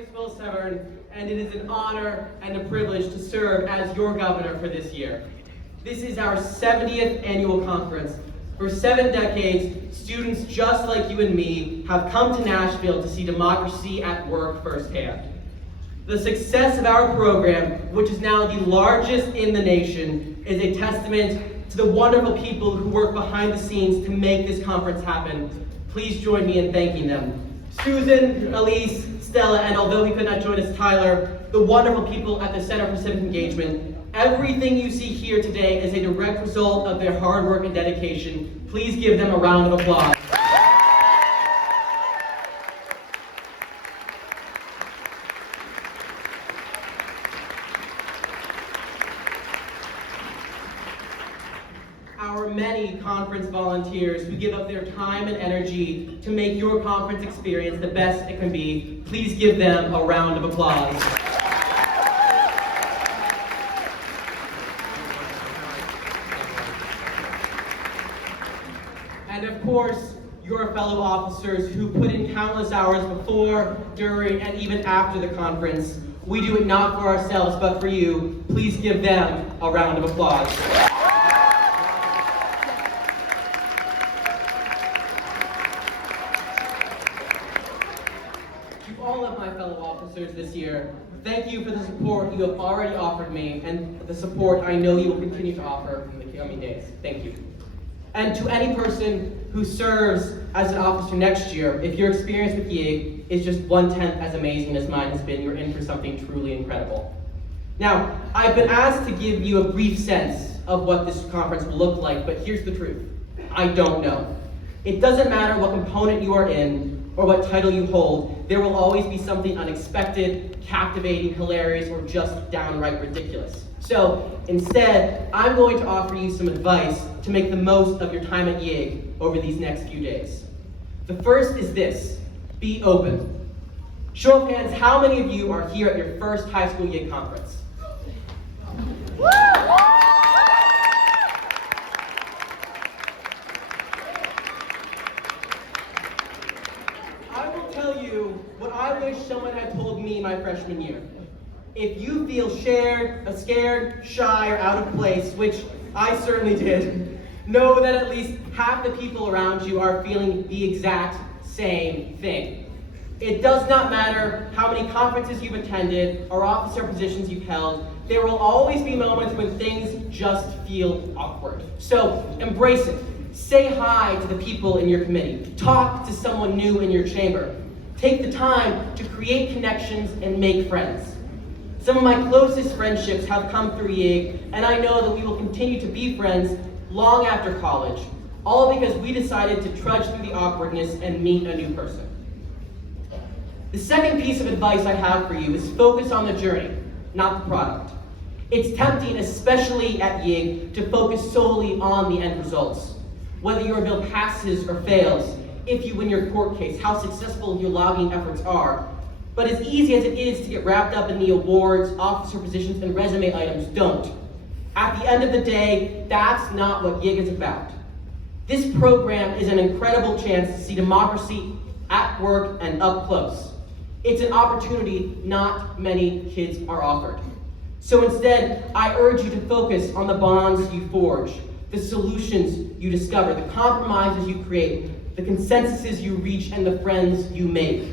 name is Will Severn, and it is an honor and a privilege to serve as your governor for this year. This is our 70th annual conference. For 7 decades, students just like you and me have come to Nashville to see democracy at work firsthand. The success of our program, which is now the largest in the nation, is a testament to the wonderful people who work behind the scenes to make this conference happen. Please join me in thanking them. Susan, Elise, Stella, and although he could not join us, Tyler, the wonderful people at the Center for Civic Engagement. Everything you see here today is a direct result of their hard work and dedication. Please give them a round of applause. Our many conference volunteers who give up their time and energy to make your conference experience the best it can be. Please give them a round of applause. And of course, your fellow officers who put in countless hours before, during, and even after the conference. We do it not for ourselves, but for you. Please give them a round of applause. To all of my fellow officers this year, thank you for the support you have already offered me and the support I know you will continue to offer in the coming days. Thank you. And to any person who serves as an officer next year, if your experience with YIG is just 1/10 as amazing as mine has been, you're in for something truly incredible. Now, I've been asked to give you a brief sense of what this conference will look like, but here's the truth. I don't know. It doesn't matter what component you are in or what title you hold, there will always be something unexpected, captivating, hilarious, or just downright ridiculous. So instead, I'm going to offer you some advice to make the most of your time at YIG over these next few days. The first is this: be open. Show of hands, how many of you are here at your first high school YIG conference? I will tell you what I wish someone had told me my freshman year. If you feel scared, shy, or out of place, which I certainly did, know that at least half the people around you are feeling the exact same thing. It does not matter how many conferences you've attended or officer positions you've held, there will always be moments when things just feel awkward. So embrace it. Say hi to the people in your committee. Talk to someone new in your chamber. Take the time to create connections and make friends. Some of my closest friendships have come through YIG, and I know that we will continue to be friends long after college, all because we decided to trudge through the awkwardness and meet a new person. The second piece of advice I have for you is focus on the journey, not the product. It's tempting, especially at YIG, to focus solely on the end results. Whether your bill passes or fails, if you win your court case, how successful your lobbying efforts are. But as easy as it is to get wrapped up in the awards, officer positions, and resume items, don't. At the end of the day, that's not what YIG is about. This program is an incredible chance to see democracy at work and up close. It's an opportunity not many kids are offered. So instead, I urge you to focus on the bonds you forge, the solutions you discover, the compromises you create, the consensuses you reach, and the friends you make.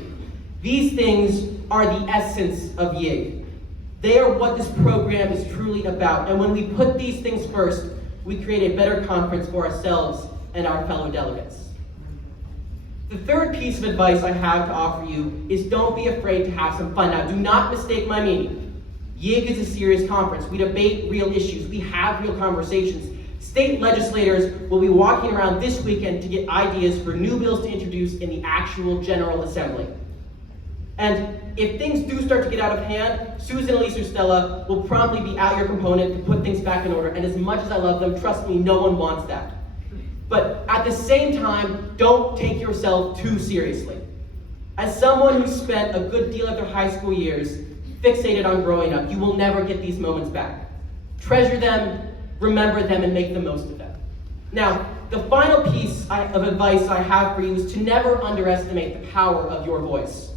These things are the essence of YIG. They are what this program is truly about, and when we put these things first, we create a better conference for ourselves and our fellow delegates. The third piece of advice I have to offer you is don't be afraid to have some fun. Now, do not mistake my meaning. YIG is a serious conference. We debate real issues. We have real conversations. State legislators will be walking around this weekend to get ideas for new bills to introduce in the actual General Assembly. And if things do start to get out of hand, Susan, Elise, or Stella will promptly be at your component to put things back in order. And as much as I love them, trust me, no one wants that. But at the same time, don't take yourself too seriously. As someone who spent a good deal of their high school years fixated on growing up, you will never get these moments back. Treasure them, remember them, and make the most of them. Now, the final piece of advice I have for you is to never underestimate the power of your voice.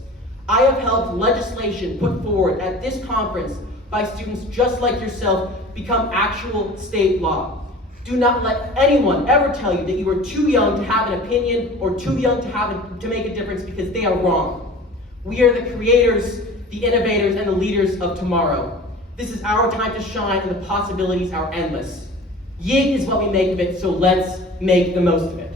I have helped legislation put forward at this conference by students just like yourself become actual state law. Do not let anyone ever tell you that you are too young to have an opinion or too young to make a difference, because they are wrong. We are the creators, the innovators, and the leaders of tomorrow. This is our time to shine, and the possibilities are endless. YIG is what we make of it, so let's make the most of it.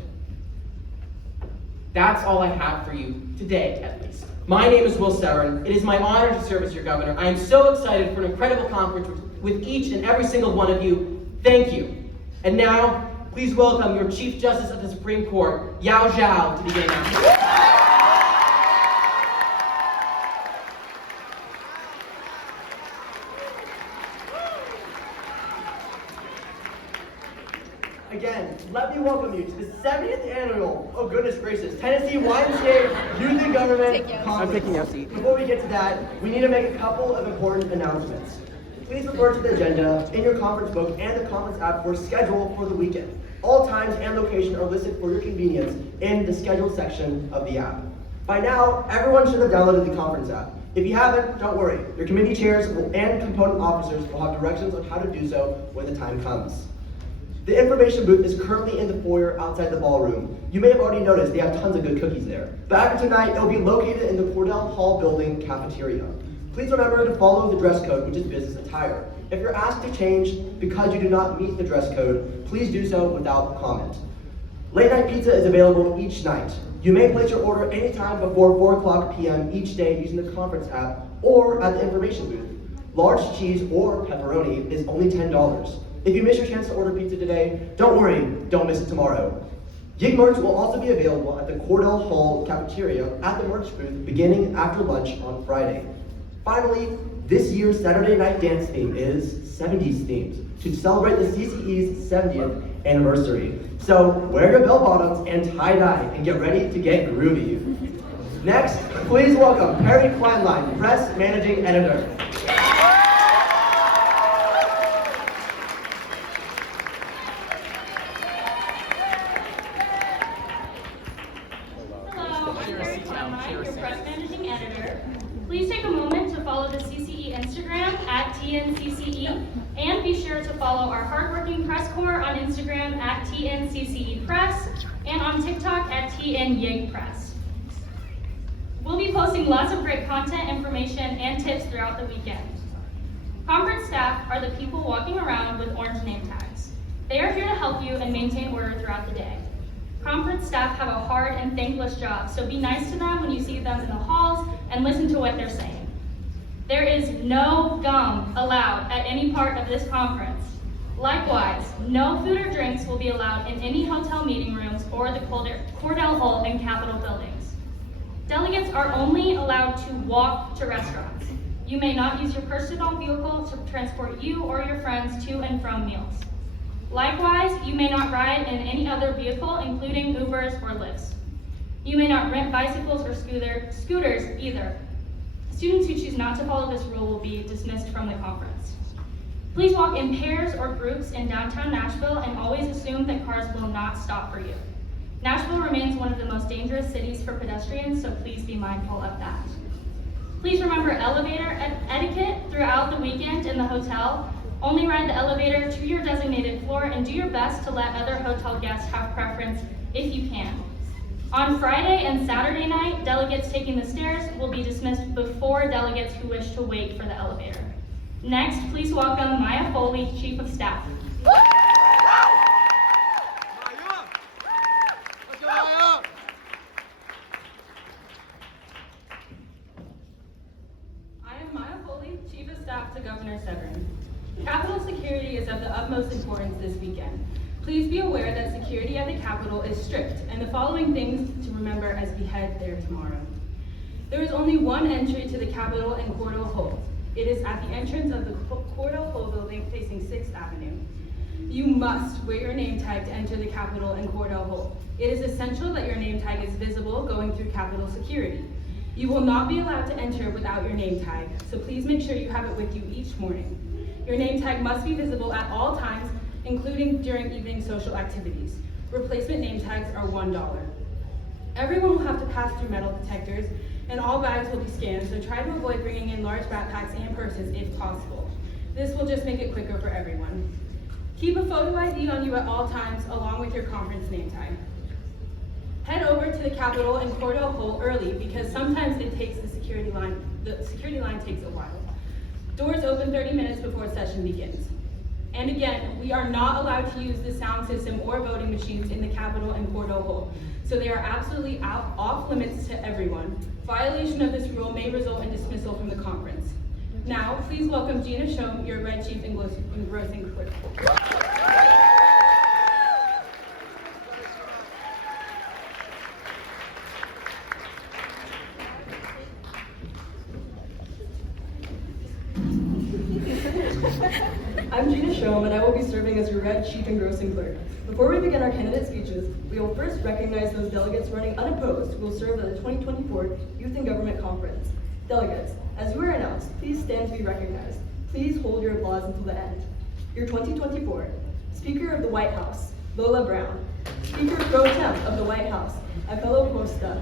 That's all I have for you today, at least. My name is Will Severin. It is my honor to serve as your governor. I am so excited for an incredible conference with each and every single one of you. Thank you. And now, please welcome your Chief Justice of the Supreme Court, Yao Zhao, to begin now. Again, let me welcome you to the 70th annual, oh goodness gracious, Tennessee YMCA Youth in Government Conference. I'm taking your seat. Before we get to that, we need to make a couple of important announcements. Please refer to the agenda in your conference book and the conference app for schedule for the weekend. All times and location are listed for your convenience in the schedule section of the app. By now, everyone should have downloaded the conference app. If you haven't, don't worry. Your committee chairs and component officers will have directions on how to do so when the time comes. The information booth is currently in the foyer outside the ballroom. You may have already noticed they have tons of good cookies there. But after tonight, it will be located in the Cordell Hall building cafeteria. Please remember to follow the dress code, which is business attire. If you're asked to change because you do not meet the dress code, please do so without comment. Late night pizza is available each night. You may place your order anytime before 4 p.m. each day using the conference app or at the information booth. Large cheese or pepperoni is only $10. If you miss your chance to order pizza today, don't worry, don't miss it tomorrow. YIG merch will also be available at the Cordell Hall cafeteria at the merch booth beginning after lunch on Friday. Finally, this year's Saturday night dance theme is 70s themed to celebrate the CCE's 70th anniversary. So wear your bell bottoms and tie-dye and get ready to get groovy. Next, please welcome Perry Kleinlein, Press Managing Editor. Please take a moment to follow the CCE Instagram at TNCCE, and be sure to follow our hardworking press corps on Instagram at TNCCE Press and on TikTok at TNYIG Press. We'll be posting lots of great content, information, and tips throughout the weekend. Conference staff are the people walking around with orange name tags. They are here to help you and maintain order throughout the day. Conference staff have a hard and thankless job, so be nice to them when you see them in the halls and listen to what they're saying. There is no gum allowed at any part of this conference. Likewise, no food or drinks will be allowed in any hotel meeting rooms or the Cordell Hall and Capitol buildings. Delegates are only allowed to walk to restaurants. You may not use your personal vehicle to transport you or your friends to and from meals. Likewise, you may not ride in any other vehicle, including Ubers or Lyfts. You may not rent bicycles or scooters either. Students who choose not to follow this rule will be dismissed from the conference. Please walk in pairs or groups in downtown Nashville, and always assume that cars will not stop for you. Nashville remains one of the most dangerous cities for pedestrians, so please be mindful of that. Please remember elevator etiquette throughout the weekend in the hotel. Only ride the elevator to your designated floor, and do your best to let other hotel guests have preference if you can. On Friday and Saturday night, delegates taking the stairs will be dismissed before delegates who wish to wait for the elevator. Next, please welcome Maya Foley, Chief of Staff. I am Maya Foley, Chief of Staff to Governor Severin. Capitol security is of the utmost importance this weekend. Please be aware that security at the Capitol is strict, and the following things to remember as we head there tomorrow. There is only one entry to the Capitol and Cordell Hall. It is at the entrance of the Cordell Hall building facing 6th Avenue. You must wear your name tag to enter the Capitol and Cordell Hall. It is essential that your name tag is visible going through Capitol security. You will not be allowed to enter without your name tag, so please make sure you have it with you each morning. Your name tag must be visible at all times, including during evening social activities. Replacement name tags are $1. Everyone will have to pass through metal detectors, and all bags will be scanned, so try to avoid bringing in large backpacks and purses if possible. This will just make it quicker for everyone. Keep a photo ID on you at all times, along with your conference name tag. Head over to the Capitol and Cordell Hole early because sometimes it takes the security line takes a while. Doors open 30 minutes before session begins. And again, we are not allowed to use the sound system or voting machines in the Capitol and Cordell Hole, so they are absolutely off limits to everyone. Violation of this rule may result in dismissal from the conference. Now, please welcome Gina Shom, your Red Chief Engrossing Clerk. I'm Gina Shom, and I will be serving as your Red Chief Engrossing Clerk. Before we begin our candidate speeches, we will first recognize those delegates running unopposed who will serve at the 2024 Youth in Government Conference. Delegates, as you are announced, please stand to be recognized. Please hold your applause until the end. Your 2024 Speaker of the White House, Lola Brown. Speaker Pro Tem of the White House, Apello Costa.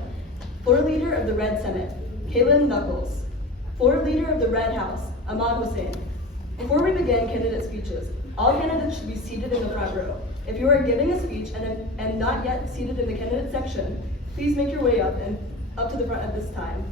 Floor Leader of the Red Senate, Kaylin Knuckles. Floor Leader of the Red House, Ahmad Hussein. Before we begin candidate speeches, all candidates should be seated in the front row. If you are giving a speech and not yet seated in the candidate section, please make your way up to the front at this time.